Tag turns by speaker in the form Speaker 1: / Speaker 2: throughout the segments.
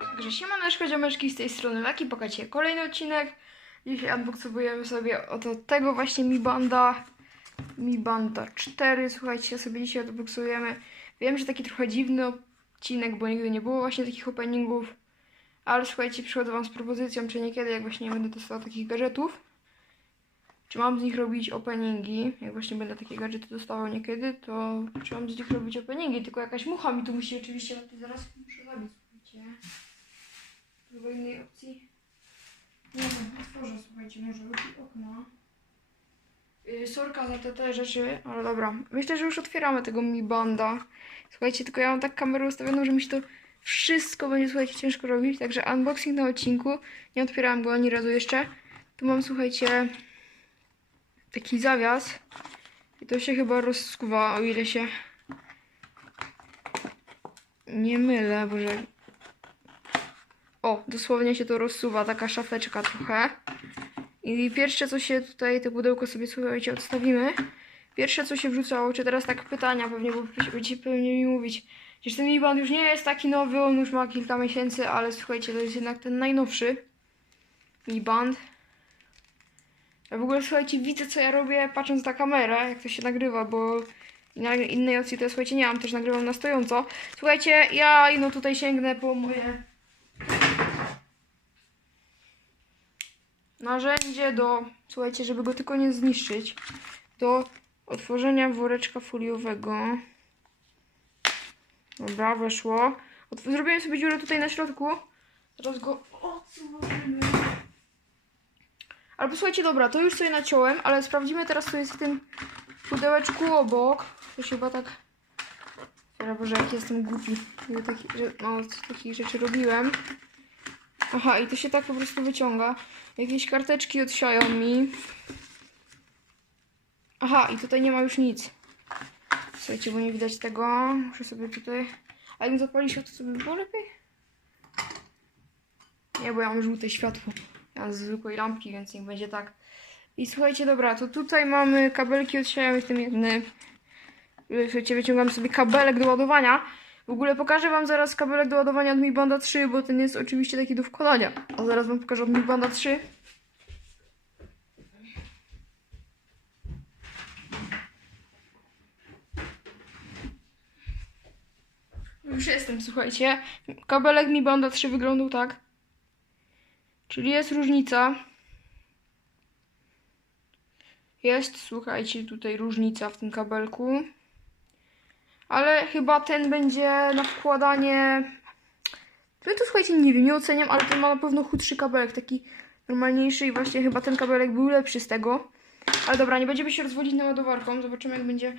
Speaker 1: Także siemaneczko ziomeczki z tej strony Laki, pokacie kolejny odcinek. Dzisiaj unboxowujemy sobie oto tego właśnie Mi Banda. Mi Banda 4, słuchajcie, sobie dzisiaj unboxujemy. Wiem, że taki trochę dziwny odcinek, bo nigdy nie było właśnie takich openingów. Ale słuchajcie, przychodzę wam z propozycją, czy niekiedy, jak właśnie nie będę testowała takich gadżetów. Czy mam z nich robić openingi? Jak właśnie będę takie gadżety dostawał niekiedy, to czy mam z nich robić openingi? Tylko jakaś mucha mi tu musi oczywiście, zaraz muszę zabić, słuchajcie. Chyba innej opcji. Nie wiem, otworzę, słuchajcie, może lubi okno. Yy, sorka za te, te rzeczy, ale dobra. Myślę, że już otwieramy tego Mi Banda. Słuchajcie, tylko ja mam tak kamerę ustawioną, że mi się to wszystko będzie, słuchajcie, ciężko robić. Także unboxing na odcinku. Nie otwierałam go ani razu jeszcze. Tu mam, słuchajcie, taki zawias. I to się chyba rozkuwa, o ile się nie mylę, boże. O, dosłownie się to rozsuwa, taka szafeczka trochę. I pierwsze co się tutaj, to pudełko sobie słuchajcie, odstawimy. Pierwsze co się wrzucało, czy teraz tak pytania pewnie, bo będziecie pewnie mi mówić. Przecież ten Mi Band już nie jest taki nowy, on już ma kilka miesięcy, ale słuchajcie, to jest jednak ten najnowszy Mi Band. Ja w ogóle słuchajcie, widzę co ja robię patrząc na kamerę, jak to się nagrywa, bo na innej opcji to ja słuchajcie nie mam, też nagrywam na stojąco. Słuchajcie, ja no tutaj sięgnę po moje narzędzie do, słuchajcie, żeby go tylko nie zniszczyć, do otworzenia woreczka foliowego. Dobra, weszło. Zrobiłem sobie dziurę tutaj na środku. Teraz go odsuwamy. Albo słuchajcie, dobra, to już sobie naciąłem, ale sprawdzimy teraz, co jest w tym pudełeczku obok. To się chyba tak... Dobra, Boże, jak jestem głupi. Ile takich, że, no, takich rzeczy robiłem. Aha, i to się tak po prostu wyciąga. Jakieś karteczki od Xiaomi. Aha, i tutaj nie ma już nic. Słuchajcie, bo nie widać tego. Muszę sobie tutaj... A jakbym zapalił światło, to by było lepiej? Nie, bo ja mam żółte światło. Z zwykłej lampki, więc niech będzie tak. I słuchajcie, dobra, to tutaj mamy kabelki od Xiaomi, w tym jedny. Słuchajcie, wyciągam sobie kabelek do ładowania. W ogóle pokażę wam zaraz kabelek do ładowania od Mi Banda 3, bo ten jest oczywiście taki do wkładania. A zaraz wam pokażę od Mi Banda 3. Już jestem, słuchajcie. Kabelek Mi Banda 3 wyglądał tak. Czyli jest różnica. Jest, słuchajcie, tutaj różnica w tym kabelku. Ale chyba ten będzie na wkładanie. No to słuchajcie, nie wiem, nie oceniam, ale ten ma na pewno chudszy kabelek, taki normalniejszy i właśnie chyba ten kabelek był lepszy z tego. Ale dobra, nie będziemy się rozwodzić na ładowarką, zobaczymy jak będzie.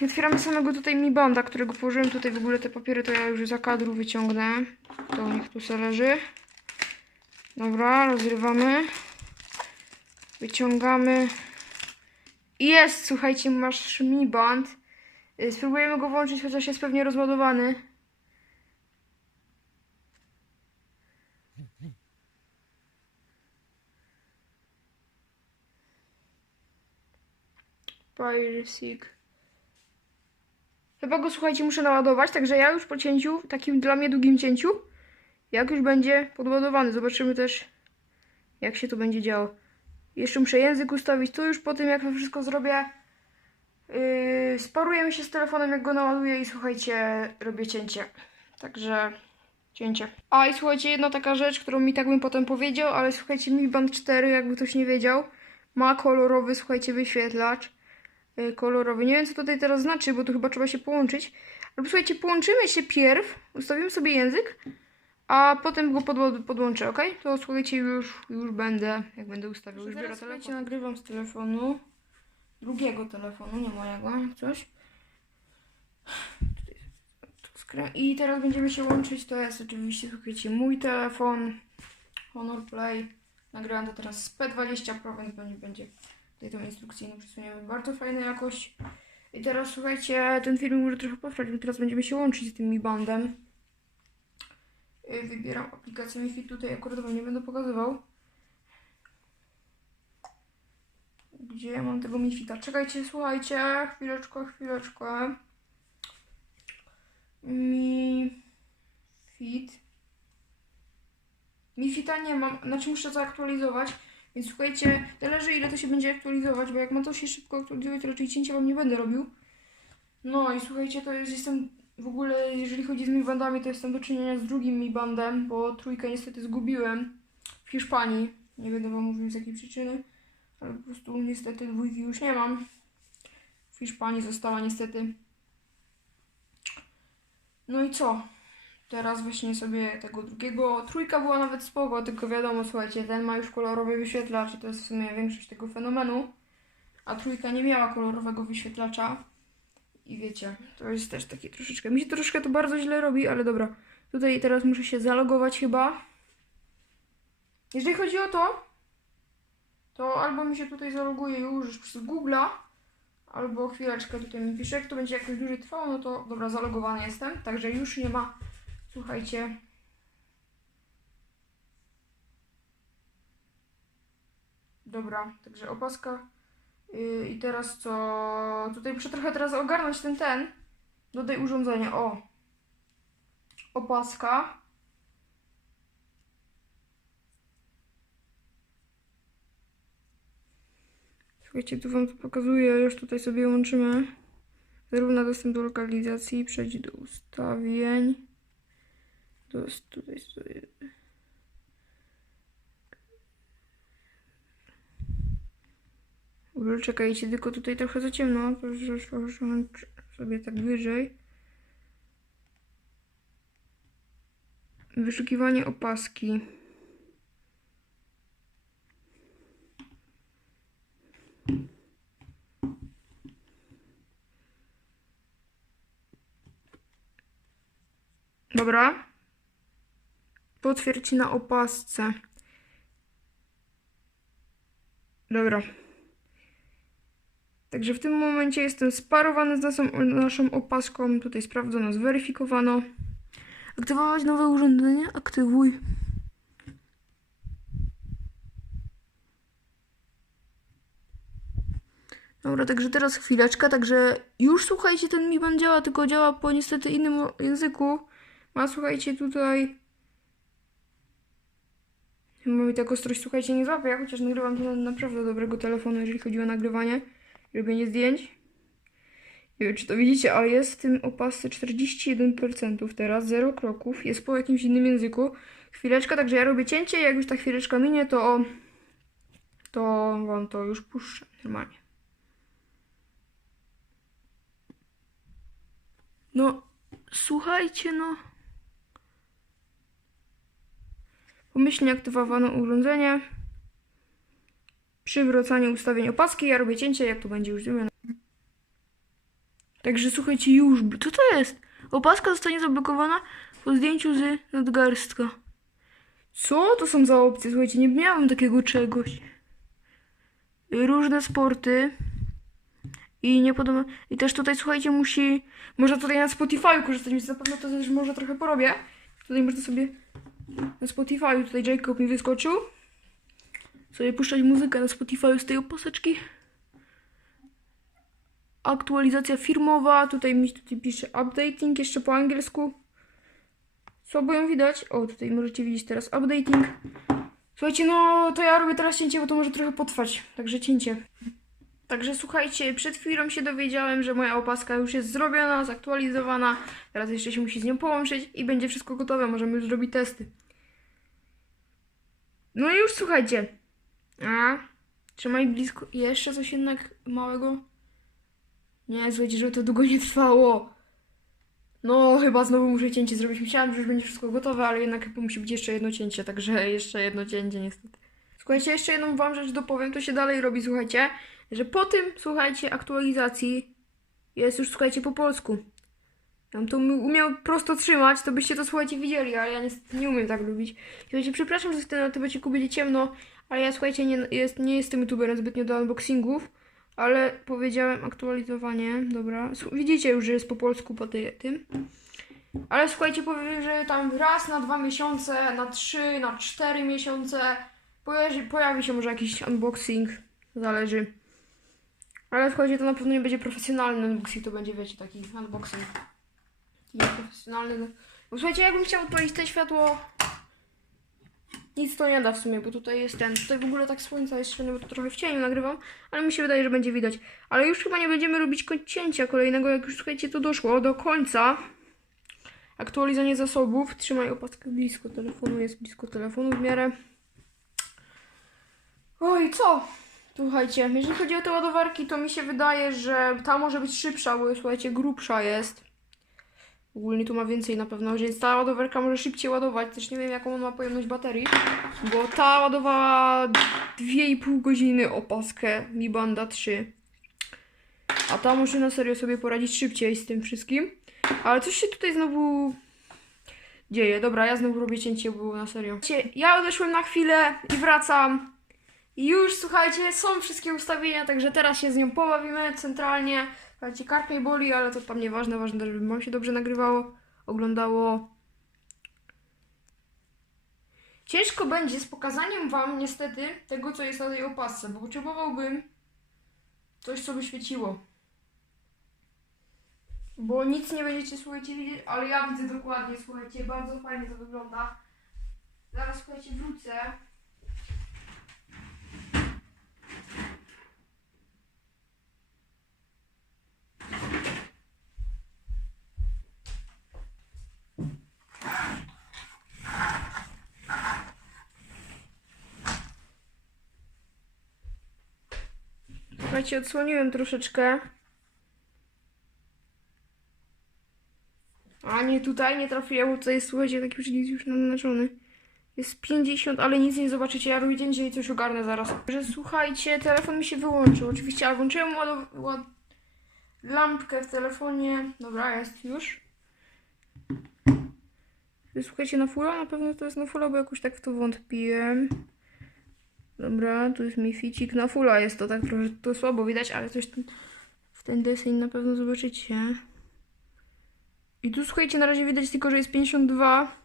Speaker 1: I Otwieramy samego tutaj Mi Banda, którego położyłem tutaj w ogóle te papiery, to ja już za kadru wyciągnę. To niech tu se leży. Dobra, rozrywamy. Wyciągamy. Jest, słuchajcie, masz Mi Band. Y, Spróbujemy go włączyć, chociaż jest pewnie rozładowany. Piracy. Chyba go, słuchajcie, muszę naładować, także ja już po cięciu, takim dla mnie długim cięciu, jak już będzie podładowany, zobaczymy też, jak się to będzie działo. Jeszcze muszę język ustawić, to już po tym, jak to wszystko zrobię, Yy, sparujemy się z telefonem, jak go naładuję i słuchajcie, robię cięcie. Także cięcie. A i słuchajcie, jedna taka rzecz, którą mi tak bym potem powiedział, ale słuchajcie, Mi Band 4, jakby ktoś nie wiedział, ma kolorowy, słuchajcie, wyświetlacz. Yy, kolorowy. Nie wiem, co tutaj teraz znaczy, bo tu chyba trzeba się połączyć. Ale słuchajcie, połączymy się pierw, ustawimy sobie język, a potem go podło- podłączę, ok? To słuchajcie, już, już będę, jak będę ustawiał. Już biorę telefon. nagrywam z telefonu drugiego telefonu, nie mojego, jak coś. Tutaj to skrę- I teraz będziemy się łączyć. To jest oczywiście, słuchajcie, mój telefon Honor Play. Nagrywam to teraz z P20 Pro, więc będzie, będzie tutaj tą instrukcyjną przesuniemy. Bardzo fajna jakość. I teraz słuchajcie, ten film może trochę potrwać, bo teraz będziemy się łączyć z tym Mi Bandem. Yy, Wybieram aplikację Mi Fit, tutaj akurat wam nie będę pokazywał. Gdzie ja mam tego Mifita? Czekajcie, słuchajcie, chwileczkę, chwileczkę. Mi Fit. Mi Fita nie mam, znaczy muszę aktualizować. Więc słuchajcie, zależy ile to się będzie aktualizować, bo jak ma to się szybko aktualizować, to raczej cięcia wam nie będę robił. No i słuchajcie, to jest, jestem w ogóle, jeżeli chodzi z Mi Bandami, to jestem do czynienia z drugim Mi Bandem, bo trójkę niestety zgubiłem w Hiszpanii. Nie będę wam mówił z jakiej przyczyny, ale po prostu niestety dwójki już nie mam. W Hiszpanii została niestety. No i co? Teraz właśnie sobie tego drugiego. Trójka była nawet spoko, tylko wiadomo, słuchajcie, ten ma już kolorowy wyświetlacz i to jest w sumie większość tego fenomenu. A trójka nie miała kolorowego wyświetlacza. I wiecie, to jest też takie troszeczkę. Mi się troszkę to bardzo źle robi, ale dobra. Tutaj teraz muszę się zalogować chyba. Jeżeli chodzi o to, to albo mi się tutaj zaloguje już z Google'a, albo chwileczkę tutaj mi pisze. Jak to będzie jakoś dłużej trwało, no to dobra, zalogowany jestem. Także już nie ma, słuchajcie. Dobra, także opaska. Yy, I teraz co? Tutaj muszę trochę teraz ogarnąć ten ten. Dodaj urządzenie. O. Opaska. Słuchajcie, tu wam to pokazuję. Już tutaj sobie łączymy. Zarówno dostęp do lokalizacji. Przejdź do ustawień. Do, tutaj sobie. Ogóle czekajcie, tylko tutaj trochę za ciemno, że włączę sobie tak wyżej. Wyszukiwanie opaski. Dobra. Potwierdź na opasce. Dobra. Także w tym momencie jestem sparowany z naszą, naszą opaską. Tutaj sprawdzono, zweryfikowano. Aktywować nowe urządzenie? Aktywuj. Dobra, także teraz chwileczkę, także już słuchajcie, ten Mi Band działa, tylko działa po niestety innym języku. Ma słuchajcie tutaj. Chyba mi ta ostrość, słuchajcie, nie złapie, ja chociaż nagrywam to na naprawdę dobrego telefonu, jeżeli chodzi o nagrywanie robienie zdjęć. Nie wiem, czy to widzicie, ale jest w tym opasce 41% teraz, 0 kroków, jest po jakimś innym języku. Chwileczka, także ja robię cięcie, jak już ta chwileczka minie, to to wam to już puszczę normalnie. No, słuchajcie, no. Pomyślnie aktywowano urządzenie. Przywracanie ustawień opaski. Ja robię cięcie, jak to będzie już zrobione. Także słuchajcie, już. Co to jest? Opaska zostanie zablokowana po zdjęciu z nadgarstka. Co to są za opcje? Słuchajcie, nie miałem takiego czegoś. Różne sporty. I nie podoba. I też tutaj, słuchajcie, musi. Można tutaj na Spotify korzystać, więc na pewno to też może trochę porobię. Tutaj można sobie na Spotify, tutaj Jacob mi wyskoczył sobie puszczać muzykę na Spotify z tej opaseczki. Aktualizacja firmowa, tutaj mi tutaj pisze updating, jeszcze po angielsku. Słabo ją widać. O, tutaj możecie widzieć teraz updating. Słuchajcie, no to ja robię teraz cięcie, bo to może trochę potrwać, także cięcie. Także słuchajcie, przed chwilą się dowiedziałem, że moja opaska już jest zrobiona, zaktualizowana. Teraz jeszcze się musi z nią połączyć i będzie wszystko gotowe, możemy już zrobić testy. No i już słuchajcie, a, trzymaj blisko. Jeszcze coś jednak małego? Nie, słuchajcie, żeby to długo nie trwało. No, chyba znowu muszę cięcie zrobić. Myślałam, że już będzie wszystko gotowe, ale jednak musi być jeszcze jedno cięcie, także jeszcze jedno cięcie niestety. Słuchajcie, jeszcze jedną wam rzecz dopowiem, to się dalej robi, słuchajcie, że po tym, słuchajcie, aktualizacji jest już, słuchajcie, po polsku. Ja bym to umiał- prosto trzymać, to byście to, słuchajcie, widzieli, ale ja niestety nie umiem tak lubić. Słuchajcie, przepraszam, że wtedy na tym będzie ciemno, ale ja słuchajcie, nie, jest, nie jestem youtuberem zbytnio do unboxingów, ale powiedziałem aktualizowanie, dobra. Widzicie już, że jest po polsku po ty, tym. Ale słuchajcie, powiem, że tam raz na dwa miesiące, na trzy, na cztery miesiące pojawi, pojawi się może jakiś unboxing, zależy. Ale słuchajcie, to na pewno nie będzie profesjonalny unboxing, to będzie, wiecie, taki unboxing. nieprofesjonalny. Bo słuchajcie, jakbym chciał odpalić te światło, nic to nie da w sumie, bo tutaj jest ten, tutaj w ogóle tak słońca jest średnio, bo to trochę w cieniu nagrywam, ale mi się wydaje, że będzie widać. Ale już chyba nie będziemy robić cięcia kolejnego, jak już słuchajcie, to doszło do końca. Aktualizowanie zasobów, trzymaj opaskę blisko telefonu, jest blisko telefonu w miarę. Oj, co? Słuchajcie, jeżeli chodzi o te ładowarki, to mi się wydaje, że ta może być szybsza, bo słuchajcie, grubsza jest. Ogólnie tu ma więcej na pewno, więc ta ładowarka może szybciej ładować. Też nie wiem, jaką on ma pojemność baterii, bo ta ładowała 2,5 godziny opaskę Mi Banda 3. A ta może na serio sobie poradzić szybciej z tym wszystkim. Ale coś się tutaj znowu dzieje. Dobra, ja znowu robię cięcie, bo na serio. Ja odeszłem na chwilę i wracam. I już, słuchajcie, są wszystkie ustawienia, także teraz się z nią pobawimy centralnie. Słuchajcie, kark mnie boli, ale to tam nieważne, ważne, żeby wam się dobrze nagrywało, oglądało. Ciężko będzie z pokazaniem wam niestety tego, co jest na tej opasce, bo potrzebowałbym coś, co by świeciło. Bo nic nie będziecie, słuchajcie, widzieć, ale ja widzę dokładnie, słuchajcie, bardzo fajnie to wygląda. Zaraz, słuchajcie, wrócę. Słuchajcie, odsłoniłem troszeczkę. A nie, tutaj nie trafiłem, bo tutaj jest, słuchajcie, taki przycisk już naznaczony. Jest 50, ale nic nie zobaczycie. Ja robię zdjęcie i coś ogarnę zaraz. Że słuchajcie, telefon mi się wyłączył. Oczywiście, ale włączyłem ład... ład... lampkę w telefonie. Dobra, jest już. Słuchajcie, na fulla? Na pewno to jest na fulla, bo jakoś tak w to wątpiłem. Dobra, tu jest mi ficik na fulla. Jest to tak trochę to słabo widać, ale coś ten, w ten deseń na pewno zobaczycie. I tu słuchajcie, na razie widać tylko, że jest 52.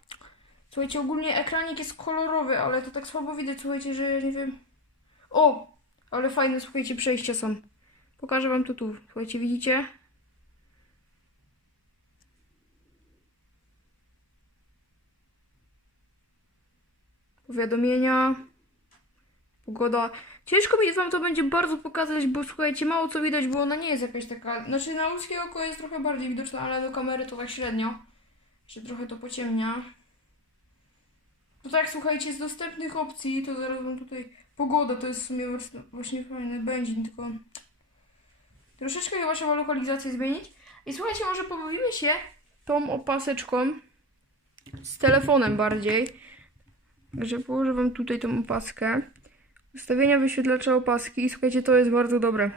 Speaker 1: Słuchajcie, ogólnie ekranik jest kolorowy, ale to tak słabo widać, słuchajcie, że nie wiem. O! Ale fajne, słuchajcie, przejścia są. Pokażę wam to tu. Słuchajcie, widzicie? Powiadomienia. Pogoda. Ciężko mi wam to będzie bardzo pokazać, bo słuchajcie, mało co widać, bo ona nie jest jakaś taka. Znaczy na ludzkie oko jest trochę bardziej widoczna, ale do kamery to tak średnio. Że trochę to pociemnia. To tak, słuchajcie, z dostępnych opcji, to zaraz wam tutaj. Pogoda to jest w sumie właśnie- fajny benzin, tylko. Troszeczkę chyba trzeba lokalizację zmienić. I słuchajcie, może pobawimy się tą opaseczką z telefonem bardziej. Także położę wam tutaj tą opaskę. Ustawienia wyświetlacza opaski i słuchajcie, to jest bardzo dobre.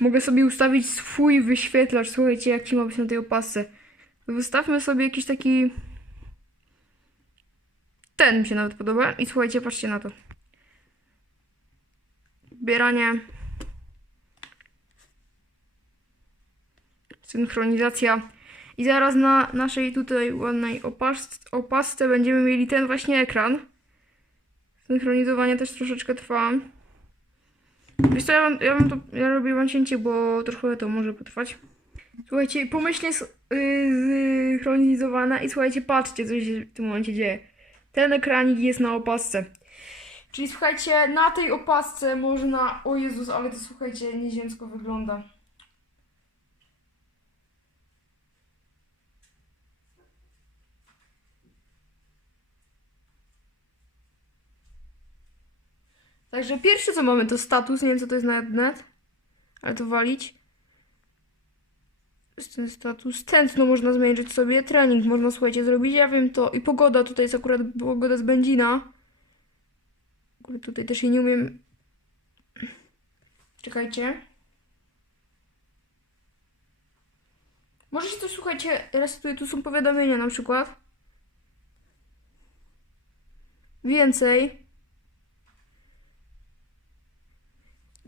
Speaker 1: Mogę sobie ustawić swój wyświetlacz, słuchajcie, jaki ma być na tej opasce. Wystawmy sobie jakiś taki... Ten mi się nawet podoba i słuchajcie, patrzcie na to. Zbieranie. Synchronizacja. I zaraz na naszej tutaj ładnej opas opasce będziemy mieli ten właśnie ekran. Synchronizowanie też troszeczkę trwa. Wiesz co, ja, ja, to, ja robię wam cięcie, bo trochę to może potrwać. Słuchajcie, pomyślnie yy, synchronizowana i słuchajcie, patrzcie, co się w tym momencie dzieje. Ten ekranik jest na opasce. Czyli słuchajcie, na tej opasce można... O Jezus, ale to słuchajcie, nieziemsko wygląda. Także pierwsze co mamy to status, nie wiem co to jest na net, ale to walić. Ten status, tętno można zmienić sobie, trening można słuchajcie zrobić, ja wiem to i pogoda, tutaj jest akurat pogoda z Będzina. Tutaj też jej nie umiem. Czekajcie. Może się coś słuchajcie, tu są powiadomienia na przykład. Więcej.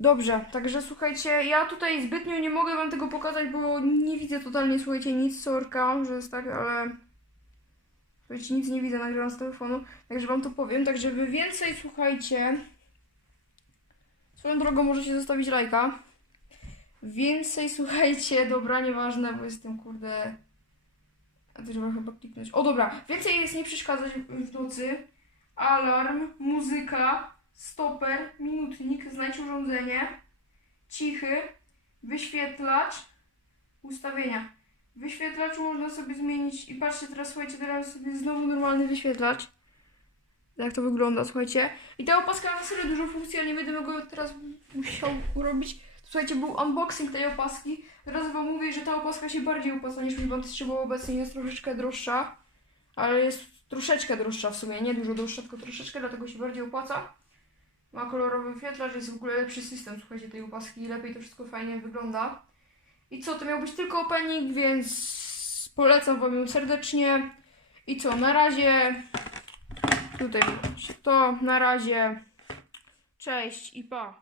Speaker 1: Dobrze, także słuchajcie, ja tutaj zbytnio nie mogę wam tego pokazać, bo nie widzę totalnie, słuchajcie, nic, sorka, że jest tak, ale... Słuchajcie, nic nie widzę, nagrywam z telefonu, także wam to powiem, także wy więcej, słuchajcie... Swoją drogą możecie zostawić lajka. Więcej, słuchajcie, dobra, nieważne, bo jestem, kurde... A to trzeba chyba kliknąć. O dobra, więcej jest nie przeszkadzać w nocy. Alarm, muzyka, stoper, minutnik, znajdź urządzenie, cichy, wyświetlacz, ustawienia. Wyświetlacz można sobie zmienić i patrzcie teraz, słuchajcie, teraz sobie znowu normalny wyświetlacz. Jak to wygląda, słuchajcie. I ta opaska ma sobie dużo funkcji, ale nie będę go teraz musiał robić. Słuchajcie, był unboxing tej opaski. Teraz wam mówię, że ta opaska się bardziej opłaca niż Mi Band 3, bo obecnie jest troszeczkę droższa. Ale jest troszeczkę droższa w sumie, nie dużo droższa, tylko troszeczkę, dlatego się bardziej opłaca. Ma kolorowy wyświetlacz, jest w ogóle lepszy system, słuchajcie, tej opaski, lepiej to wszystko fajnie wygląda. I co, to miał być tylko opening, więc polecam wam ją serdecznie. I co, na razie, tutaj to, na razie, cześć i pa.